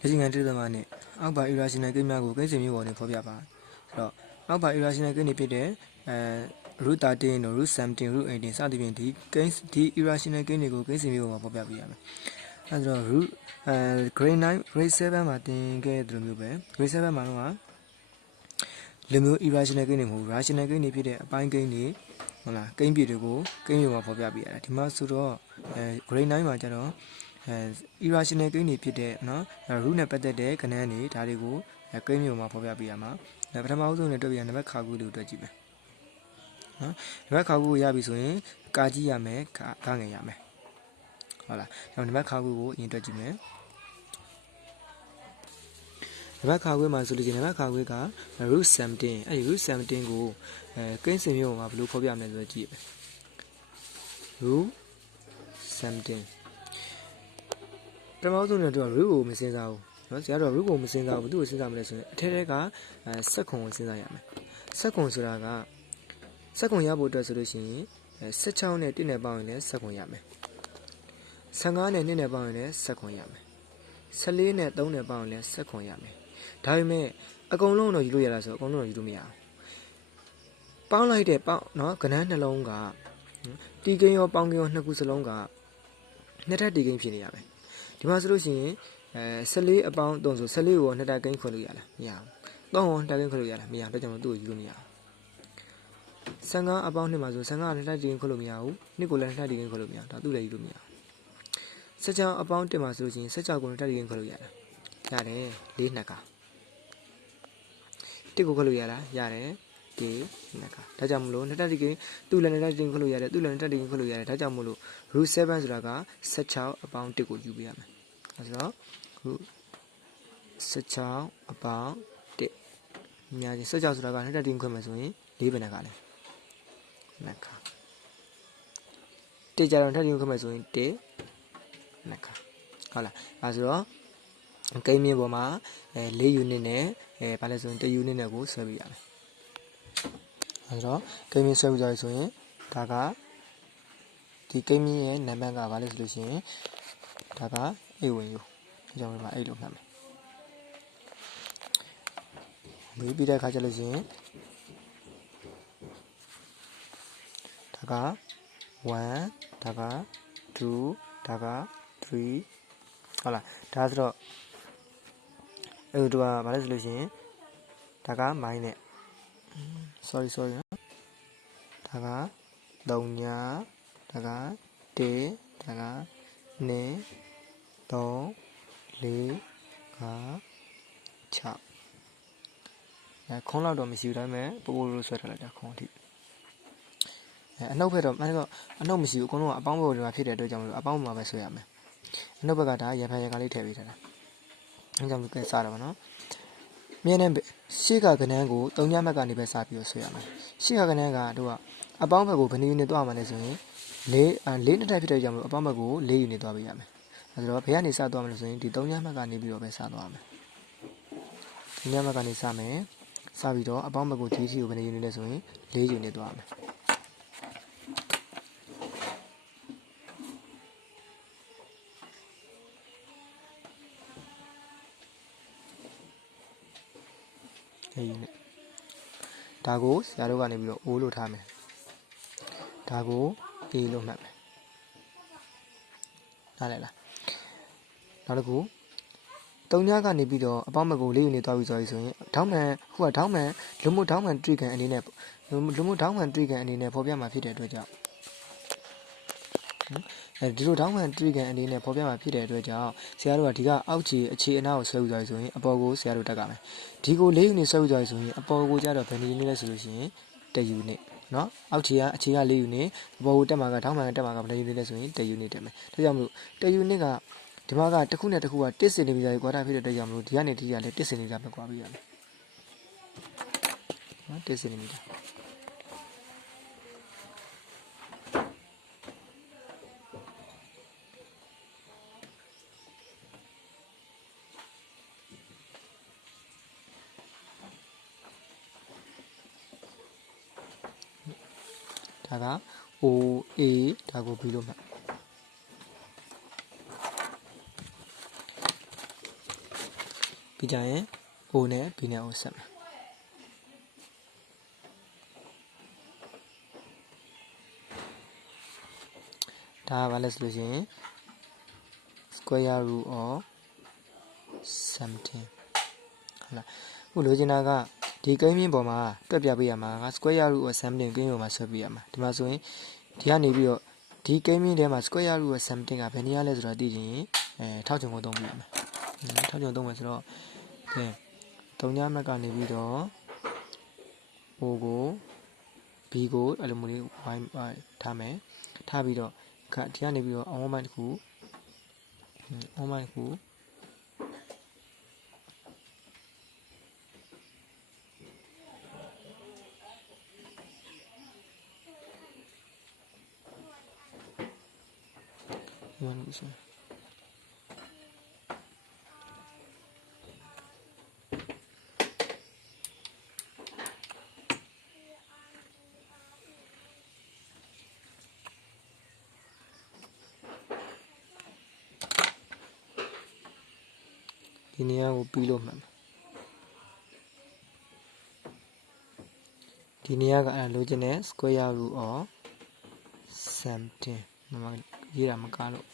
လက်ရှိငန်းတိသမနဲ့အောက်ပါ irrational ကိန်းများကိုကိန်းစဉ်မျိုးပေါ်နဲ့ဖော်ပြပါဆိုတော့အောက်ပါ irrational ကိန်းတွေဖြစ်တဲ့root 13တို့ root 17 root 18စသဖြင့်ဒီ irrational ကိန်းတွေကိုကိန်းစဉ်မျိုးပေါ်မှာဖော်ပြပြရမယ်အဲဒါဆိုတော့ root grade 9 grade 7မှာသင်ခဲ့တဲ့လိုမျိုးပဲ grade 7မှာတော့လူမျိုး irrational ကိန်းတွေမဟုတ်ဘူး rational ကိန်းတွေဖြစ်တဲ့အပိုင်းကိန်းတွေဟုတ်လားကိန်းပြတွေကိုကိန်းမျိုးမှာဖော်ပြပြရတာဒီမှာဆိုတော့grade 9မှာကျတော့irrational ကိန်းတွေဖြစ်တဲ့နော် root နဲ့ပတ်သက်တဲ့ကဏ္ဍတွေဒါတွေကိုကိန်းမျိုးမှာဖော်ပြပြရမှာပထမအဆုံးနဲ့တွေ့ပြနံပါတ်ခါကူလို့တွေ့ကြည့်မယ်နော်နံပါတ်ခါကူကိုရပြီဆိုရင်ကာကြည့်ရမယ်ခငယ်ရမယ်ဟုတ်လားနံပါတ်ခါကူကိုအရင်တွေ့ကြည့်မယ်နံပါတ်ခါခွေးမှာဆိုလို့ရှိရင်နံပါတ်ခါခွေးက root 17အဲ့ဒီ root 17ကိုကိန်းစဉ်မျိုးမှာဘယ်လိုဖော်ပြမလဲဆိုတော့ကြည့်ရမယ် root 17ပထမဆုံးတော့ root ကိုမစဉ်းစားဘူးနော်ဆရာတို့ root ကိုမစဉ်းစားဘူးသူ့ကိုစဉ်းစားမလဲဆိုရင်အထက်ထက်ကဆက်ခွန်ကိုစဉ်းစားရမယ်ဆက်ခွန်ဆိုတာကဆက်ခွန်ရဖို့အတွက်ဆိုလို့ရှိရင်16နဲ့1နဲ့ပေါင်းရင်လည်းဆက်ခွန်ရမယ်15နဲ့2နဲ့ပေါင်းရင်လည်းဆက်ခွန်ရမယ်14နဲ့3နဲ့ပေါင်းရင်လည်းဆက်ခွန်ရမယ်ဒါပေမဲ့အကုန်လုံးတော့ယူလို့ရလားဆိုတော့အကုန်လုံးတော့ယူလို့မရဘူးပေါင်းလိုက်တဲ့ပေါင်းနော်ကဏ္ဍနှလုံးကတီကိန်းရောပေါင်းကိန်းရောနှစ်ခုစလုံးကနှစ်ထပ်တီကိန်းဖြစ်နေရမယ်ဒီမှာဆိုလို့ရှိရင်14အပေါင်း3ဆို14ကိုနှစ်ထပ်ကိန်းခွဲလို့ရလားမရဘူး3ကိုနှစ်ထပ်ကိန်းခွဲလို့ရလားမရတော့ကြောင့်သူ့ကိုယူလို့မရဘူး15အပေါင်း2မှာဆို15နှစ်ထပ်တီကိန်းခွဲလို့မရဘူး2ကိုလည်းနှစ်ထပ်တီကိန်းခွဲလို့မရဘူးဒါသူ့လည်းယူလို့မရဘူး16အပေါင်း1မှာဆိုလို့ရှိရင်16ကိုနှစ်ထပ်တီကိန်းခွဲလို့ရလားရတယ်4နှစ်က1ကိုခွဲလို့ရလားရတယ်ဒီနှစ်ကဒါကြောင့်မလို့နှစ်တက်ဒီကိန်းသူ့လည်းနှစ်တက်ဒီကိန်းခွဲလို့ရတယ်သူ့လည်းနှစ်တက်ဒီကိန်းခွဲလို့ရတယ်ဒါကြောင့်မလို့ root 7ဆိုတာက16အပေါင်း1ကိုယူပေးရမယ်အဲဆိုတော့ root 16အပေါင်း1အများကြီး16ဆိုတာကနှစ်တက်ဒီကိန်းခွဲမယ်ဆိုရင်4ပဲနဲ့ကလည်းနှစ်က1ကြတော့နှစ်တက်ဒီကိန်းခွဲမယ်ဆိုရင်1နှစ်ကဟုတ်လားအဲဆိုတော့ကိန်းမြင့်ပေါ်မှာ4 unit နဲ့ဘာလဲဆိုရင်1 unit နဲ့ကိုဆွဲပြရမယ်အဲဆိုတော့ကိန်းမြင့်ဆွဲပြကြရဆိုရင်ဒါကဒီကိန်းမြင့်ရဲ့နံပါတ်ကဘာလဲဆိုလို့ရှိရင်ဒါကAဝင်ယူဒီကြောင့်ဒီမှာ8လို့မှတ်မယ်ပြီးတဲ့အခါကျလို့ရှိရင်ဒါက1ဒါက2ဒါက3ဟုတ်လားဒါဆိုတော့အဲ့တော့ဘာလဲဆိုလို့ရှိရင်ဒါက minus sorry နော်ဒါက3ညာဒါက1ဒါက2 3 4 5 6ခုံးလောက်တော့မရှိဘူးဒါပေမဲ့ပိုပိုလို့ဆွဲထားလိုက်တာခုံးအထိအနှုတ်ဘက်တော့မှန်တော့အနှုတ်မရှိဘူးအကုန်လုံးကအပေါင်းဘက်တွေမှာဖြစ်တဲ့အတွက်ကြောင့်မလို့အပေါင်းမှာပဲဆွဲရမယ်အနှုတ်ဘက်ကဒါရံဖန်ရံကားလေးထည့်ပေးထားတာအဲကြောင့်ကဲစတာပါနော်မြင်းနဲ့ရှေ့ကကဏ္ဍကို3ညမှတ်ကနေပဲစပြီးတော့ဆွဲရမယ်ရှေ့ကကဏ္ဍကတို့ကအပေါင်းဘက်ကိုဘယ်နည်းနဲ့တွားမှလဲဆိုရင်၄နှစ်ထပ်ဖြစ်တဲ့ကြောင့်မလို့အပေါင်းဘက်ကို4ယူနေတွားပေးရမယ်အဲဆိုတော့ဘယ်ကနေစသွားမလဲဆိုရင်ဒီ3ညမှတ်ကနေပြီးတော့ပဲစသွားမယ်3ညမှတ်ကနေစမယ်စပြီးတော့အပေါင်းဘက်ကိုဒီစီကိုဘယ်နည်းယူနေလဲဆိုရင်4ယူနေတွားမယ်ဒါကိုဆရာတို့ကနေပြီးတော့ O လို့ထားမယ်ဒါကို A လို့မှတ်မယ်နားလည်လားနောက်တစ်ခု3ညကနေပြီးတော့အပေါင်းဘက်ကို4ယူနေသွားပြီဆိုရင်ထောင်းမှန်ခုကထောင်းမှန်လူမှုထောင်းမှန်တွေ့ကန်အနေနဲ့လူမှုထောင်းမှန်တွေ့ကန်အနေနဲ့ပေါ်ပြမှာဖြစ်တဲ့အတွက်ကြောင့်ဒီလိုထောင်းမှန်တွေ့ကန်အနေနဲ့ပေါ်ပြမှာဖြစ်တဲ့အတွက်ကြောင့်ဆရာတို့ကဒီကအောက်ခြေအခြေအနာကိုဆွဲယူသွားပြီဆိုရင်အပေါ်ကိုဆရာတို့တက်ကမယ်ဒီကို4ယူနေဆွဲယူသွားပြီဆိုရင်အပေါ်ကိုကြတော့ဘယ်နည်းလဲဆိုလို့ရှိရင်1ယူနေနော်အောက်ခြေကအခြေက4ယူနေအပေါ်ကိုတက်မှာကထောင်းမှန်တက်မှာကဘယ်နည်းလဲဆိုရင်1ယူနေတက်မယ်ဒါကြောင့်မလို့1ယူနေကဒီမှာကတစ်ခုနဲ့တစ်ခုက1 cm ကွာတာဖြစ်တဲ့အတွက်ကြောင့်မလို့ဒီကနေဒီကလည်း1 cm ပဲကွာပြီးရမယ်နော်1 cmဒါက OA ဒါကိုပြီးလို့မှ ပြီးကြရင် O နဲ့ B နဲ့ O ဆက်မယ်ဒါကဘာလဲဆိုလို့ရှိရင် square root of 17ဟုတ်လားခုလိုချင်တာကဒီကိန်းမြင့်ပေါ်မှာတွက်ပြပေးရမှာငါ square root of 17ကိန်းပေါ်မှာဆွဲပေးရမှာဒီမှာဆိုရင်ဒီကနေပြီးတော့ဒီကိန်းမြင့်ထဲမှာ square root of 17ကဘယ်နေရာလဲဆိုတော့သိချင်ရင်ထောက်ချံကိုသုံးပြရမယ်ထောက်ချံသုံးမယ်ဆိုတော့ကဲ3ညမက်ကနေပြီးတော့ O ကို B ကိုအဲ့လိုမျိုးလေး y ထားမယ်ထားပြီးတော့ဒီကနေပြီးတော့ on line တစ်ခု on line တစ်ခု1ဆိုဒီနေရာကိုပြီးလို့မှတ်ဒီနေရာကအဲ့လိုချင်တဲ့ square root of 17နမရေးတာမကားလို့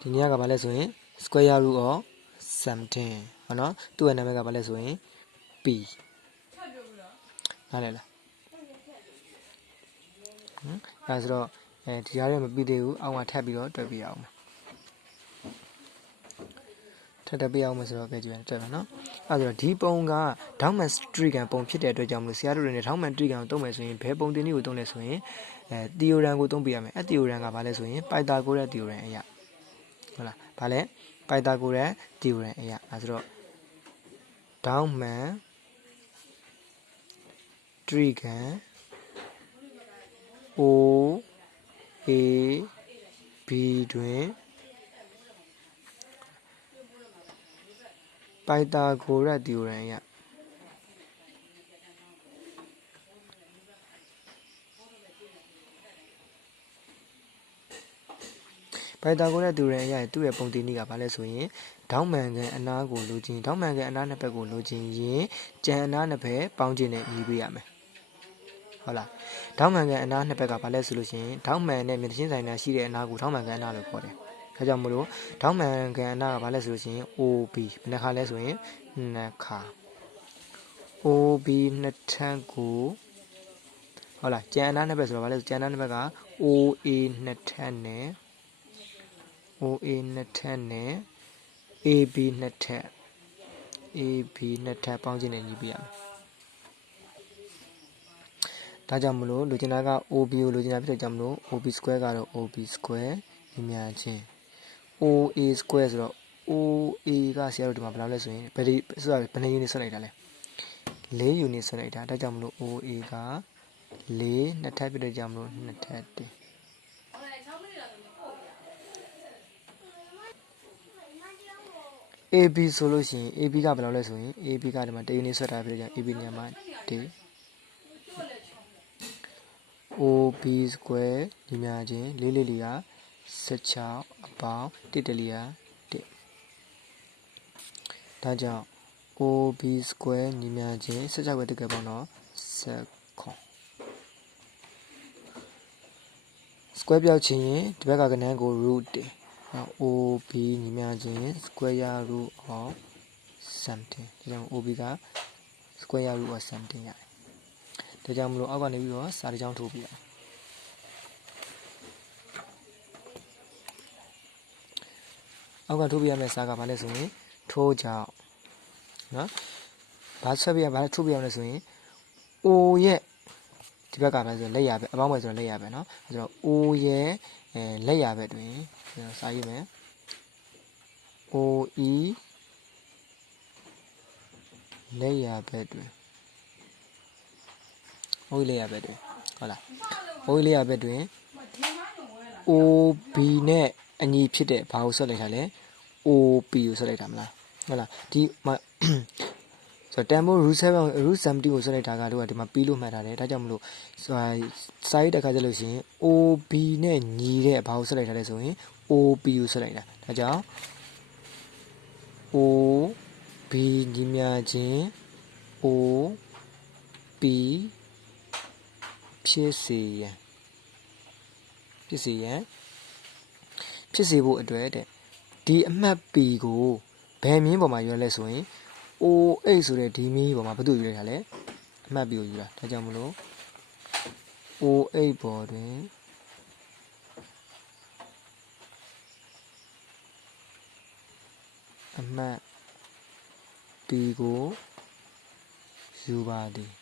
ဒီနေရာကဘာလဲဆိုရင် square root of 17ဟောနော်သူ့ရဲ့နာမည်ကဘာလဲဆိုရင် P နားလည်လားအဲဆိုတော့ဒီကြားထဲမပြီးသေးဘူးအောက်ကထပ်ပြီးတော့တွက်ပြရအောင်ထပ်ပြအောင်မဆိုတော့ကြည့်ရတွက်မယ်နော်အဲဆိုတော့ဒီပုံက Downman Street ကပုံဖြစ်တဲ့အတွက်ကြောင့်မလို့ဆရာတို့တွေနဲ့ Downman Street ကိုသုံးမယ်ဆိုရင်ဘယ်ပုံတင်နည်းကိုသုံးလဲဆိုရင်theorem ကိုသုံးပြရမယ်theorem ကဘာလဲဆိုရင် Pythagoras theorem အရာဟုတ်လားဘာလဲ Pythagoras theorem အရာအဲဆိုတော့ Downman Street က O A B တွင်Pythagoras theorem အရPythagoras theorem အရသူ့ရဲ့ပုံတင်နည်းကဘာလဲဆိုရင်ထောင်းမှန်ကန်အနားကိုလိုချင်ထောင်းမှန်ကန်အနားနှစ်ဘက်ကိုလိုချင်ရင်ကြံအနားနှစ်ဘက်ပေါင်းခြင်းနဲ့ညီပေးရမယ်ဟုတ်လားထောင်းမှန်ကန်အနားနှစ်ဘက်ကဘာလဲဆိုလို့ရှိရင်ထောင်းမှန်နဲ့မျက်နှာချင်းဆိုင်နာရှိတဲ့အနားကိုထောင်းမှန်ကန်အနားလို့ခေါ်တယ်ဒါကြောင့်မလို့ထောင်းမှန်ကန်အနားကဘာလဲဆိုလို့ရှိရင် OB ဘယ်နှခါလဲဆိုရင်နှစ်ခါ OB နှစ်ထပ်ကိုဟုတ်လားကြံအနားနှစ်ဘက်ဆိုတော့ဘာလဲဆိုကြံအနားနှစ်ဘက်က OA နှစ်ထပ်နဲ့ OA နှစ်ထပ်နဲ့ AB နှစ်ထပ် AB နှစ်ထပ်ပေါင်းခြင်းနဲ့ညီပြရမယ်ဒါကြောင့်မလို့လိုချင်တာက OB ကိုလိုချင်တာဖြစ်တဲ့ကြောင့်မလို့ OB square ကတော့ OB square ညီမျှခြင်း OA square ဆိုတော့ OA ကဆရာတို့ဒီမှာဘယ်လောက်လဲဆိုရင်ဘယ်နှ unit ဆွဲလိုက်တာလဲ4 unit ဆွဲလိုက်တာဒါကြောင့်မလို့ OA က4နှစ်ထပ်ဖြစ်တဲ့ကြောင့်မလို့နှစ်ထပ်တင်AB ဆိုလို့ရှိရင် AB ကဘယ်လောက်လဲဆိုရင် AB ကဒီမှာ1 unit ဆွဲထားဖြစ်တဲ့ကြောင့် AB နေရာမှာ1 OB square ညီမျှခြင်း4 4 4က16အပေါင်း1 တလီက1ဒါကြောင့် OB square ညီမျှခြင်း16ပဲတကယ်ပေါ့နော်16 square ပြောက်ခြင်းရင်ဒီဘက်ကကဏ္ဍကို root တင်OB ညီမျှခြင်း square root of 17ဒါကြောင့် OB က square root of 17ရတယ်ဒါကြောင့်မလို့အောက်ကနေပြီးတော့စာတစ်ကြောင်းထိုးပြရအောက်ကထိုးပြရမယ့်စာကဘာလဲဆိုရင်ထိုးကြောင့်နော်ဘာဆက်ပြရဘာထိုးပြရမလဲဆိုရင် O ရဲ့ဒီဘက်ကဘာလဲဆိုလက်ရပဲအပေါင်းပဲဆိုလက်ရပဲเนาะအဲဆိုတော့ O ရဲ့လက်ရပဲတွင်စာရေးမယ် OE လက်ရပဲတွင်OE လက်ရပဲတွင်ဟုတ်လား OE လက်ရပဲတွင် OB နဲ့အညီဖြစ်တဲ့ဘာကိုဆွဲလိုက်တာလဲ OP ကိုဆွဲလိုက်တာမလားဟုတ်လားဒီမှာဆိုတော့တန်ဖိုး root 70ကိုဆွဲလိုက်တာကတော့ဒီမှာပြီးလို့မှတ်ထားတယ်ဒါကြောင့်မလို့စာရေးတစ်ခါကျလို့ရှိရင် OB နဲ့ညီတဲ့ဘာကိုဆွဲလိုက်တာလဲဆိုရင် OP ကိုဆွဲလိုက်တာဒါကြောင့် O B ညီမြချင်း O P ဖြစ်စေရန်ဖြစ်စေဖို့အတွက်တဲ့ဒီအမှတ် P ကိုဘယ်မြင်းပေါ်မှာရွက်လဲဆိုရင် OH ဆိုတဲ့ဒီမြင်းပေါ်မှာဘာလို့ရွက်ထားလဲအမှတ် P ကိုယူတာဒါကြောင့်မလို့ OH ပေါ်တွင်အမှတ် P ကိုယူပါသည်